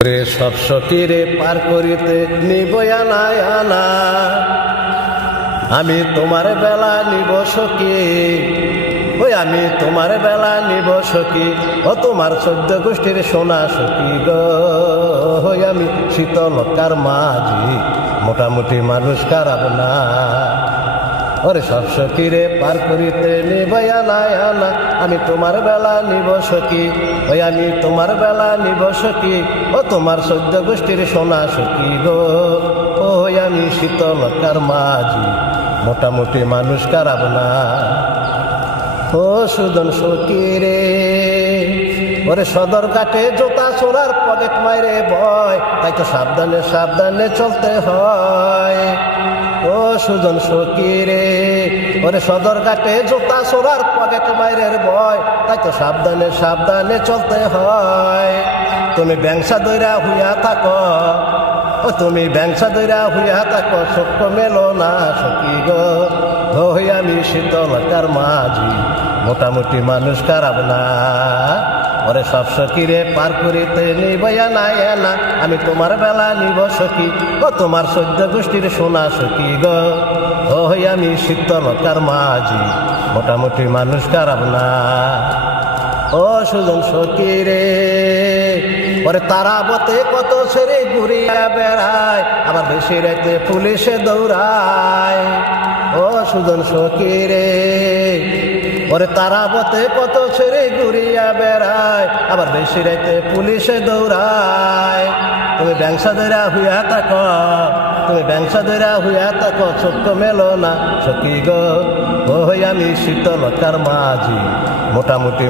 রে সব সখীরে পার করিতে নিব আনায় আনা, আমি তোমার বেলা নিব সখী, ওই আমি তোমার বেলা নিব সখী, ও তোমার 14 গোষ্ঠীর সোনা সখী গো, ওই আমি শীতলকার মাঝি, মোটামুটি মানুষ খারাপ না। ওরে সব সখীরে পার করিতে নিব আনায় আনা, আমি তোমার বেলা নিব সখী, ওই আমি তোমার বেলা নিব সখী, ও তোমার 14 গোষ্ঠীর সোনা সখী গো, ওই আমি শীতলকার মাঝি, মোটামুটি মানুষ খারাপ না। ও সুজন সখী রে, ওরে সদর ঘাটে জোতা চোরার পকেট মাইরে ভয়, তাই তো সাবধানে সাবধানে চলতে হয়। ও সুজন সখী রে, ওরে সদর ঘাটে জোতা চোরার পকেট মাইরের ভয়, তাই তো সাবধানে সাবধানে চলতে হয়। তুমি ব্যাংসা দইরা হুইয়া থাকো, ও তুমি ব্যাংসা দইরা হুইয়া থাকো, ছোট্ট মেলো না সখী গো, ওই আমি শীতলকার মাঝি, মোটামুটি মানুষ খারাপ না। ওরে সব সখীরে পার করিতে নিব আনায় আনা, আমি তোমার বেলা নিব সখী, ও তোমার 14 গোষ্ঠীর সোনা সখী গো, ওই আমি শীতলকার মাঝি, মোটামুটি মানুষ খারাপ না। ও সুজন সখী রে, ওরে তারাবতে কত ছেড়ে ঘুরিয়া বেড়ায়, আবার বেশি রাতে পুলিশে দৌড়ায়। ও সুজন সখী রে, ওরে তারাবতে কত ছেড়ে ঘুরিয়া বেড়ায়, আবার বেশি রাতে পুলিশে দৌড়ায়। তুমি ব্যাংসা দইরা হুইয়া থাকো, তুমি ব্যাংসা দইরা হুইয়া থাকো, ছোট্ট মেলো না সখী গো, ওই আমি শীতলকার মাঝি, মোটামুটি